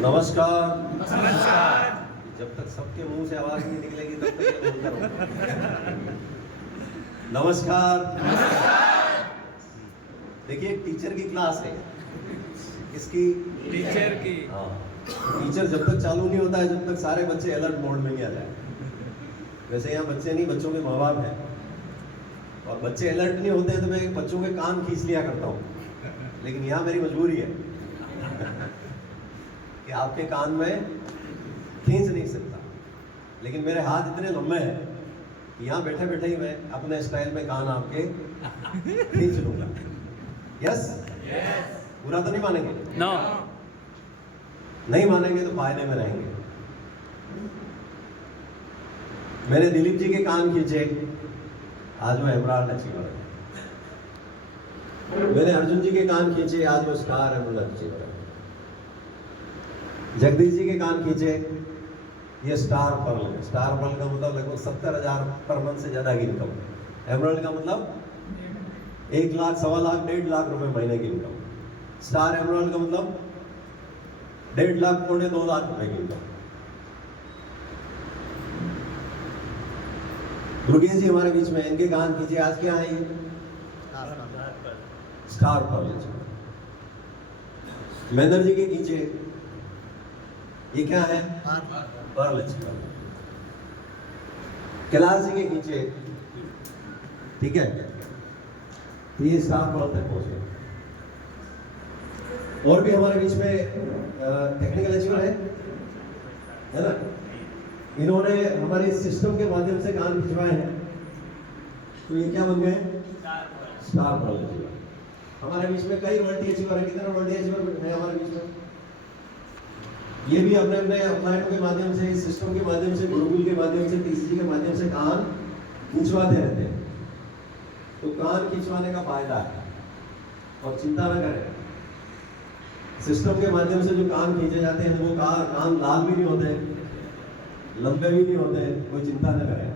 नमस्कार। नमस्कार। जब तक सबके मुंह से आवाज नहीं निकलेगी तब तक ये बोलता रहूंगा। नमस्कार। देखिए टीचर की क्लास है। किसकी? टीचर की। हाँ, टीचर जब तक चालू नहीं होता है जब तक सारे बच्चे अलर्ट मोड में नहीं आ जाए। वैसे यहाँ बच्चे नहीं, बच्चों के माँ बाप हैं और बच्चे अलर्ट नहीं होते हैं तो मैं बच्चों के कान खींच लिया करता हूँ, लेकिन यहाँ मेरी मजबूरी है कि आपके कान में खींच नहीं सकता, लेकिन मेरे हाथ इतने लंबे हैं कि यहाँ बैठे बैठे ही मैं अपने स्टाइल में कान आपके खींच लूंगा। यस? बुरा तो नहीं मानेंगे? नो। नहीं मानेंगे तो फायदे में रहेंगे। मैंने दिलीप जी के कान खींचे, आज मैं इमरान अचीवर हूं। मैंने अर्जुन जी के कान खींचे, आज वो स्टार एमरान अचीवर है। जगदीश जी के कान खींचे, ये स्टार पर्ल है। स्टार पर्ल का मतलब लगभग 70,000 पर मंथ से ज्यादा की इनकम। एमराल्ड का मतलब 1 लाख, 1.25 लाख, 1.5 लाख रुपए महीने की इनकम। स्टार एमराल्ड का मतलब 1.5 लाख, 2.5 लाख रुपए की इनकम। दुर्गेश जी हमारे बीच में, इनके कान खींचे, आज क्या है ये? Star Perl. महेंद्र जी के खींचे, ये क्या है? पर्ल। कैलाश जी के खींचे, ठीक है, ये स्टार पर्ल तक पहुंचे। और भी हमारे बीच में टेक्निकल अचीवर है ना? इन्होंने हमारे सिस्टम के माध्यम से कान खिंचवाए हैं, तो ये क्या बन गए? Star pearl achiever. हमारे बीच में कई वर्ल्ड अचीवर है। कितने वर्ल्ड अचीवर है हमारे बीच में? ये भी अपने अपने अपलाइड के माध्यम से, सिस्टम के माध्यम से, गुरुकुल के माध्यम से, टीसीजी के माध्यम से कान खिंचवाते रहते हैं। तो कान खिंचवाने का फायदा है, और चिंता न करें, सिस्टम के माध्यम से जो कान खींचे जाते हैं वो कान लाल भी नहीं होते, लंबे भी नहीं होते, कोई चिंता न करें,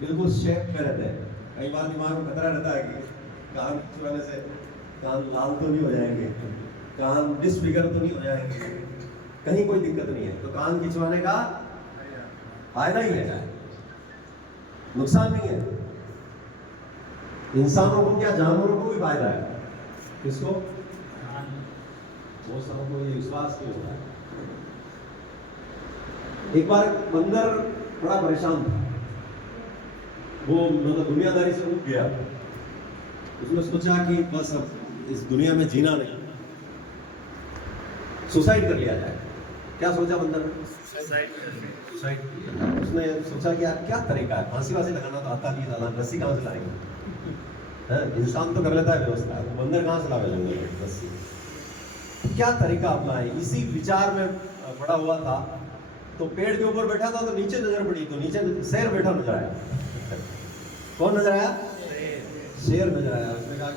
बिल्कुल शेप में रहते हैं। कई बार दिमाग में खतरा रहता है कि कान खिंचवाने से कान लाल तो नहीं हो जाएंगे, कान डिसफिगर तो नहीं हो जाएंगे, कहीं कोई दिक्कत नहीं है। तो कान खिंचवाने का फायदा ही है, नुकसान नहीं है। इंसानों को क्या, जानवरों को भी फायदा है। किसको? वो सबको ये विश्वास नहीं होता है। एक बार बंदर बड़ा परेशान था, वो मतलब दुनियादारी से उठ गया। उसने सोचा कि बस अब इस दुनिया में जीना नहीं, सुसाइड कर लिया जाए। क्या सोचा बंदर ने? सुसाइड। उसने सोचा कि यार क्या तरीका है, फांसी वासी लगाना तो आता नहीं, डाला रस्सी कहाँ से लाएंगे? इंसान तो कर लेता है व्यवस्था, बंदर कहाँ से लावे जंगल में रस्सी? क्या तरीका अपनाए, इसी विचार में पड़ा हुआ था। तो पेड़ के ऊपर बैठा था तो नीचे नजर पड़ी, तो नीचे शेर बैठा नजर आया। कौन नजर आया? शेर नजर आया। उसने कहा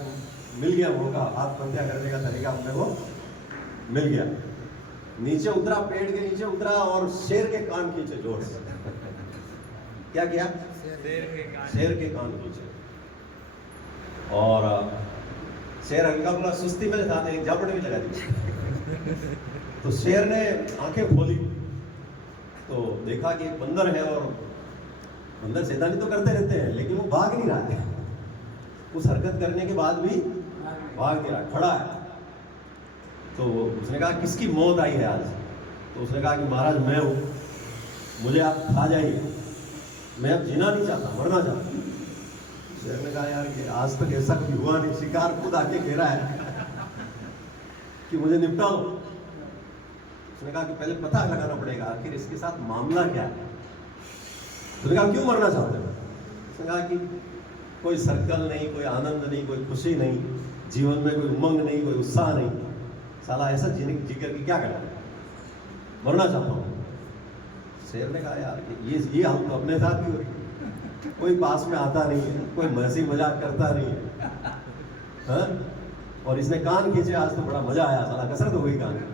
मिल गया मौका, आत्महत्या करने का तरीका अपने को मिल गया। नीचे उतरा, पेड़ के नीचे उतरा और शेर के कान खींचे जोर से। क्या किया? शेर के कान खींचे। और शेर हल्का फुल्का सुस्ती में था, एक झापड़ भी लगा दी। तो शेर ने आंखें खोली तो देखा कि एक बंदर है, और बंदर शैतानी तो करते रहते हैं लेकिन वो भाग नहीं रहा है। उस हरकत करने के बाद भी भाग नहीं रहा, खड़ा है। तो उसने कहा किसकी मौत आई है आज? तो उसने कहा कि महाराज मैं हूं, मुझे आप खा जाइए, मैं अब जीना नहीं चाहता, मरना चाहता। शेर ने कहा यार कि आज तक ऐसा कभी हुआ नहीं, शिकार खुद आके कह रहा है कि मुझे निपटा लो। उसने कहा कि पहले पता लगाना पड़ेगा आखिर इसके साथ मामला क्या है। उसने कहा क्यों मरना चाहते हो? उसने कहा कि कोई सर्कल नहीं, कोई आनंद नहीं, कोई खुशी नहीं, जीवन में कोई उमंग नहीं, कोई उत्साह नहीं, साला ऐसा जीने जीकर के क्या करना, मरना चाहता हूँ। शेर ने कहा यार ये हाल तो अपने साथ भी हो रही है, कोई पास में आता नहीं है, कोई हंसी मजाक करता नहीं है, हाँ? और इसने कान खींचे, आज तो बड़ा मजा आया, साला कसरत हो गई कान की,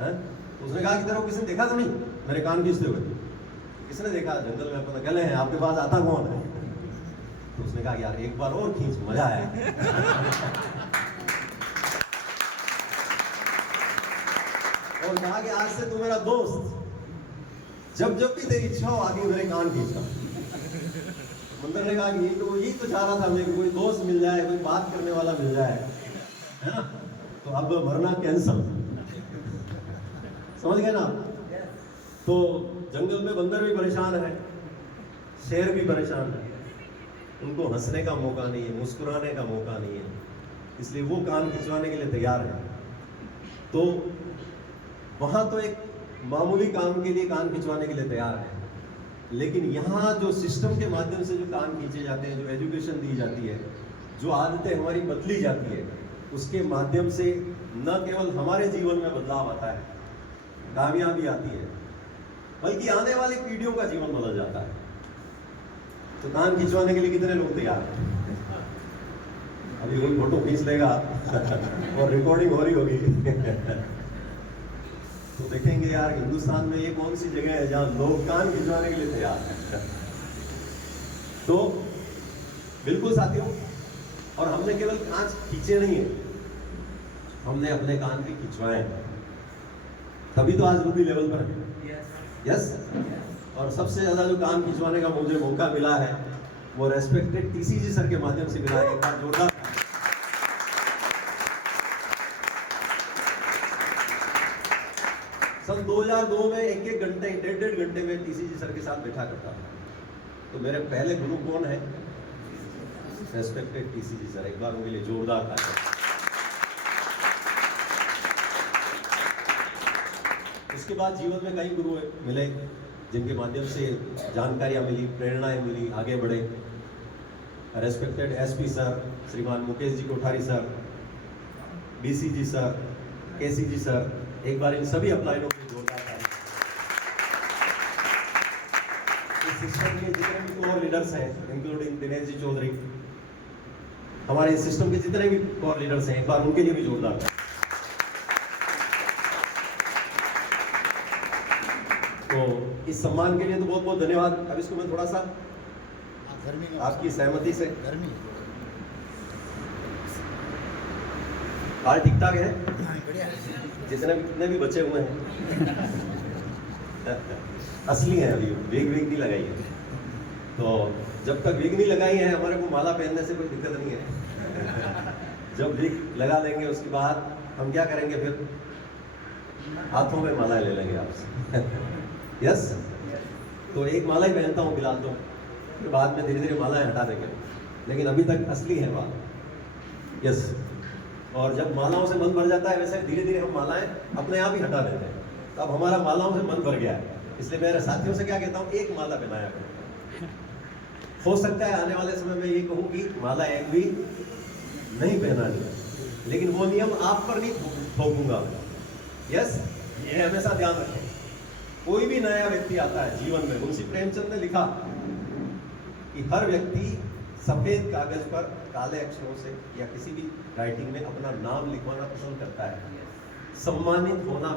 हाँ? तो उसने कहा कि तेरे को किसी ने देखा तो नहीं मेरे कान खींचते हुए? किसने देखा? जंगल में अपन गले हैं, आपके पास आता कौन है? तो उसने कहा यार एक बार और खींच, मजा आया। और कहा कि आज से तू मेरा दोस्त, जब जब भी तेरी इच्छा हो आगे मेरे कान खींचना। मंदर ने कहा कि यही तो चाह रहा था मैं कि कोई दोस्त मिल जाए, कोई बात करने वाला मिल जाए, है ना। तो अब मरना कैंसल, समझ गए ना। तो जंगल में बंदर भी परेशान है, शेर भी परेशान है, उनको हंसने का मौका नहीं है, मुस्कुराने का मौका नहीं है, इसलिए वो कान खिंचवाने के लिए तैयार है। तो वहां तो एक मामूली काम के लिए कान खिंचवाने के लिए तैयार है, लेकिन यहाँ जो सिस्टम के माध्यम से जो कान खींचे जाते हैं, जो एजुकेशन दी जाती है, जो आदतें हमारी बदली जाती है, उसके माध्यम से न केवल हमारे जीवन में बदलाव आता है, कामयाबी आती है, बल्कि आने वाली पीढ़ियों का जीवन बदल जाता है। तो कान खिंचवाने के लिए कितने लोग तैयार हैं? अभी कोई फोटो खींच लेगा और रिकॉर्डिंग हो रही होगी तो देखेंगे यार हिंदुस्तान में ये कौन सी जगह है जहां लोग कान खिंचवाने के लिए तैयार हैं। तो बिल्कुल साथियों, और हमने केवल कान खींचे नहीं है, हमने अपने कान भी खिंचवाए हैं, तभी तो आज रूबी लेवल पर है। यस। और सबसे ज्यादा जो कान खिंचवाने का मुझे मौका मिला है वो रेस्पेक्टेड टीसीजी सर के माध्यम से मिला है। एक बार जोरदार सन 2002 में एक घंटे, डेढ़ घंटे में टीसीजी सर के साथ बैठा करता था। तो मेरे पहले गुरु कौन है? Respected TCG sir. एक बार उनके लिए जोरदार तालियां। इसके बाद जीवन में कई गुरु मिले जिनके माध्यम से जानकारियां मिली, प्रेरणाएं मिली, आगे बढ़े। रेस्पेक्टेड एसपी सर श्रीमान Mukesh ji Kothari sir, BCG sir, KCG sir, एक बार इन सभी अपलाइनों को जोरदार तालियां। इस सिस्टम के जितने भी कोर लीडर्स हैं, इंक्लूडिंग दिनेश जी चौधरी, हमारे सिस्टम के जितने भी कोर लीडर्स हैं, एक बार उनके लिए भी जोरदार तालियां। तो इस सम्मान के लिए तो बहुत बहुत धन्यवाद। अब इसको मैं थोड़ा सा आपकी सहमति से, हाल ठीक ठाक है, जितने भी बचे हुए हैं असली हैं, अभी विग नहीं लगाई है। तो जब तक विग नहीं लगाई है हमारे को माला पहनने से कोई दिक्कत नहीं है। जब विग लगा लेंगे उसके बाद हम क्या करेंगे, फिर हाथों में माला ले लेंगे आपसे। यस। तो एक माला ही पहनता हूँ फिलहाल, तो फिर बाद में धीरे धीरे मालाएं हटा देंगे, लेकिन अभी तक असली है बात। यस। और जब मालाओं से मन भर जाता है, वैसे धीरे धीरे हम मालाएं अपने आप ही हटा देते हैं। तो अब हमारा मालाओं से मन भर गया है, इसलिए मेरे साथियों से क्या कहता हूँ, एक माला पहनाया करो। हो सकता है आने वाले समय में ये कहूँ कि माला एक भी नहीं पहनानी, लेकिन वो नियम आप पर नहीं थोपूंगा। यस, ये हमेशा ध्यान रखें। कोई भी नया व्यक्ति आता है जीवन में, मुंशी प्रेमचंद ने लिखा कि हर व्यक्ति सफेद कागज पर काले अक्षरों से या किसी भी राइटिंग में अपना नाम लिखवाना पसंद करता है। सम्मानित होना